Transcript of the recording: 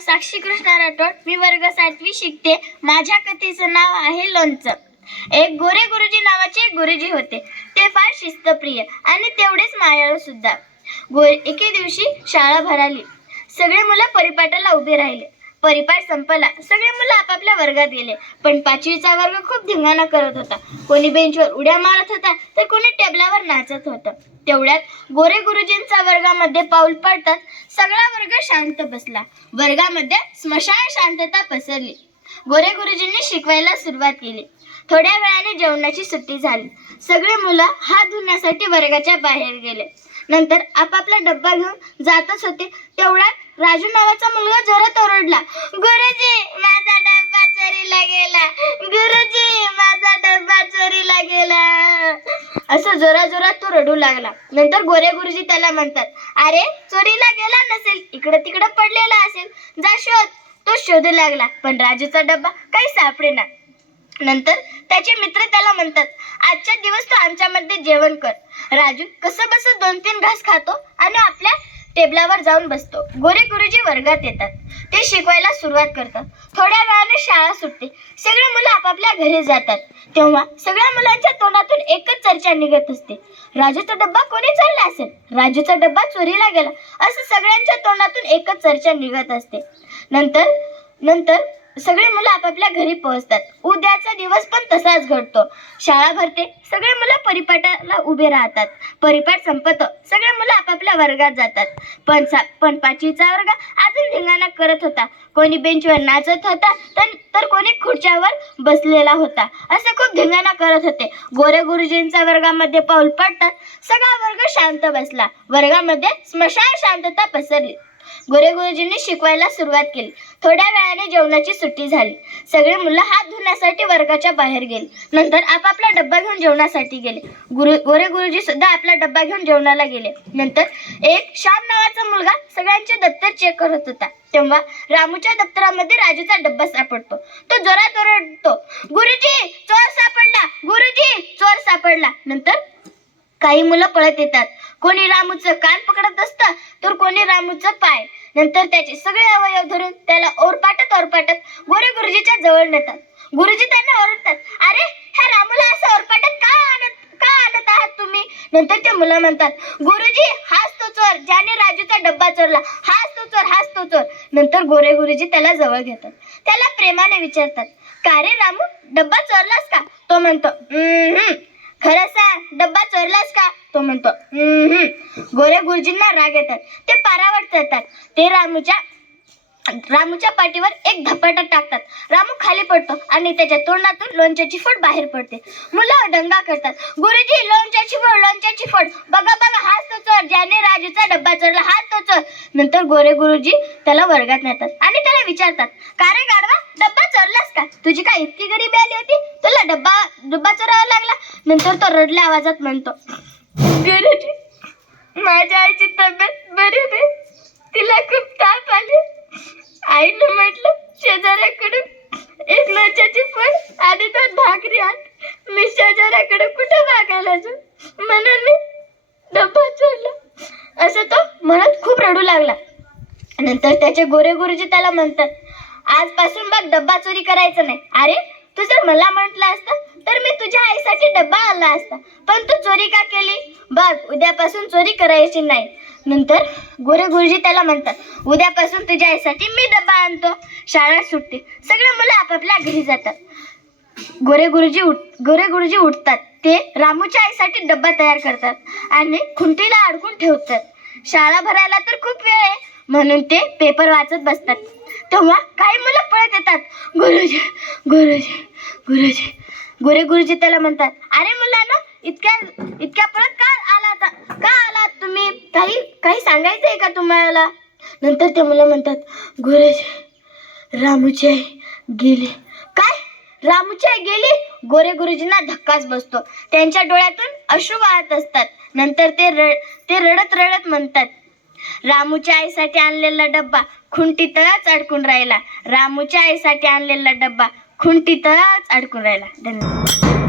साक्षी कृष्णा राठोड मी वर्ग सातवी शिकते. माझ्या कथेचं नाव आहे लोणचं. एक गोरे गुरुजी नावाचे एक गुरुजी होते. ते फार शिस्तप्रिय आणि तेवढेच मायाळू सुद्धा. गो एके दिवशी शाळा भराली. सगळे मुलं परिपाठाला उभे राहिले. परिपाठ संपला. सगळे मुलं आपापल्या वर्गात गेले. पण पाचवीचा वर्ग खूप धिंगाणा करत होता. कोणी बेंचवर उड्या मारत होता तर कोणी टेबलावर नाचत होतं. तेवढ्यात गोरे गुरुजींचा वर्गामध्ये पाऊल पडतात सगळा वर्ग शांत बसला. वर्गामध्ये स्मशान शांतता पसरली. गोरे गुरुजींनी शिकवायला सुरुवात केली. थोड्या वेळाने जेवणाची सुट्टी झाली. सगळे मुलं हात धुण्यासाठी वर्गाच्या बाहेर गेले. नंतर आपापला डब्बा घेऊन जातच होते. तेवढ्यात राजू नावाचा मुलगा जोरात ओरडला गुरुजी माझा डब्बा चोरीला गेला. गुरुजी माझा डब्बा चोरीला गेला. असं जोरा जोरात तो रडू लागला. नंतर गोरे गुरुजी त्याला म्हणतात अरे चोरीला गेला नसेल इकडं तिकडं पडलेला असेल जा शोध. तो शोधू लागला पण राजूचा डब्बा काही सापडेना. नंतर त्याचे मित्र त्याला म्हणतात आजच्या दिवस तू आमच्यामध्ये जेवण कर. राजू कसं बस दोन तीन घास खातो आणि आपल्या टेबलावर जाऊन बसतो. गोरे गुरुजी वर्गात येतात. ते शिकवायला सुरुवात करतात. थोड्या वेळाने शाळा सुटते. सगळे मुलं आपापल्या घरी जातात. तेव्हा सगळ्या मुलांच्या तोंडातून एकच चर्चा निघत असते. राजूचा डब्बा कोणी चालला असेल? राजूचा डब्बा चोरीला गेला. असं सगळ्यांच्या तोंडातून एकच चर्चा निघत असते. नंतर नंतर सगळे मुलं आपापल्या घरी पोहोचतात. उद्याचा दिवस पण तसाच घडतो. शाळा भरते सगळे मुलं परिपाठाला उभे राहतात. परिपाठ संपतो सगळे मुलं आपापल्या वर्गात जातात. पण सा पण पाचवीचा वर्ग अजून धिंगाणा करत होता. कोणी बेंचवर नाचत होता तर तर कोणी खुर्च्यावर बसलेला होता. असं खूप धिंगाणा करत होते. गोरे गुरुजींच्या वर्गामध्ये पाऊल पडतात सगळा वर्ग शांत बसला. वर्गामध्ये स्मशान शांतता पसरली. गोरे गुरुजींनी शिकवायला सुरुवात केली. थोड्या वेळाने जेवणाची सुट्टी झाली. सगळे मुलं हात धुण्यासाठी वर्गाच्या बाहेर गेले. नंतर आपापला डब्बा घेऊन जेवणासाठी गेले. गुरु गोरे गुरुजी सुद्धा आपला डब्बा घेऊन जेवणाला गेले. नंतर एक श्याम नावाचा मुलगा सगळ्यांचे दप्तर चेक करत होता. तेव्हा रामूच्या दप्तरामध्ये राजूचा डब्बा सापडतो. तो जोरात ओरडतो गुरुजी चोर सापडला! गुरुजी चोर सापडला! नंतर काही मुलं पळत येतात. कोणी रामूचं कान पकडत असतं तर कोणी रामूचा पाय. नंतर त्याचे सगळे अवयव धरून त्याला ओरपाटत ओरपाटत गोरे गुरुजीच्या जवळ नेतात. गुरुजी त्यांना ओरडतात अरे ह्या रामूला असं ओरपाटत का आणत का आणत आहात तुम्ही? नंतर ते मुलं म्हणतात गुरुजी हाच तो चोर ज्याने राजूचा डब्बा चोरला. हाच तो चोर हाच तो चोर. नंतर गोरे गुरुजी त्याला जवळ घेतात. त्याला प्रेमाने विचारतात का रे रामू डब्बा चोरलास का? तो म्हणतो "हम्म, खरं सांग डब्बा चोरलास का? तो म्हणतो "हम्म." गोरे गुरुजींना राग येतात. ते पारावर चढतात ते रामूच्या रामूच्या पाठीवर एक धपाटा टाकतात. रामू खाली पडतो आणि त्याच्या तोंडातून लोणच्याची फोड बाहेर पडते. मुलं दंगा करतात. गुरुजी लोणच्याची फोड लोणच्याची फोड. बघा बघा हाच तो चोर. ज्याने राजूचा डब्बा चोरला हाच तो चोर. नंतर गोरे गुरुजी त्याला वर्गात नेतात आणि त्याला विचारतात का रे गाडवा डब्बा चोरलास का? तुझी काय इतकी गरीबी आली होती? तुला डब्बा डब्बा चोरावा लागला. नंतर तो रडल्या आवाजात म्हणतो गुरुजी माझ्या आईची तब्येत बरी नाही. तिला खूप ताप आली. आईनं म्हटलं शेजाऱ्याकडून एक लोच्याची फळ आणि दोन भाकरी आण. मी शेजाऱ्याकडे कुठं भागायला जाऊ? म्हणून मी डब्बा चोरला. असं तो म्हणत खूप रडू लागला. नंतर त्याचे गोरे गुरुजी त्याला म्हणतात आजपासून बघ डब्बा चोरी करायचं नाही. अरे तू जर मला म्हटलं असतं तर मी तुझ्या आईसाठी डब्बा आणला असता. पण तू चोरी का केली? बघ उद्यापासून चोरी करायची नाही. नंतर गोरे गुरुजी त्याला म्हणतात उद्यापासून तुझ्या आईसाठी मी डब्बा आणतो. शाळा सुटते. सगळे मुलं आपापल्या घरी जातात. गोरे गुरुजी उठ गोरे गुरुजी उठतात. ते रामूच्या आईसाठी डब्बा तयार करतात आणि खुंटीला अडकून ठेवतात. शाळा भरायला तर खूप वेळ आहे. म्हणून ते पेपर वाचत बसतात. तेव्हा काही मुलं पळत येतात. गुरुजी गुरुजी गुरुजी. गोरे गुरुजी त्याला म्हणतात अरे मुलांना इतक्या इतक्या पळत का आला का आलात तुम्ही? काही काही सांगायचं आहे का तुम्हाला? नंतर ते मुलं म्हणतात गुरुजी रामूची आई गेली. काय? रामूची आई गेली? गोरे गुरुजींना धक्काच बसतो. त्यांच्या डोळ्यातून अश्रू वाहत असतात. नंतर ते रड ते रडत रडत म्हणतात रामूच्या आईसाठी आणलेला डब्बा खुंटीतच अडकून राहिला. रामूच्या आईसाठी आणलेला डब्बा खुंटीतच अडकून राहिला. धन्यवाद.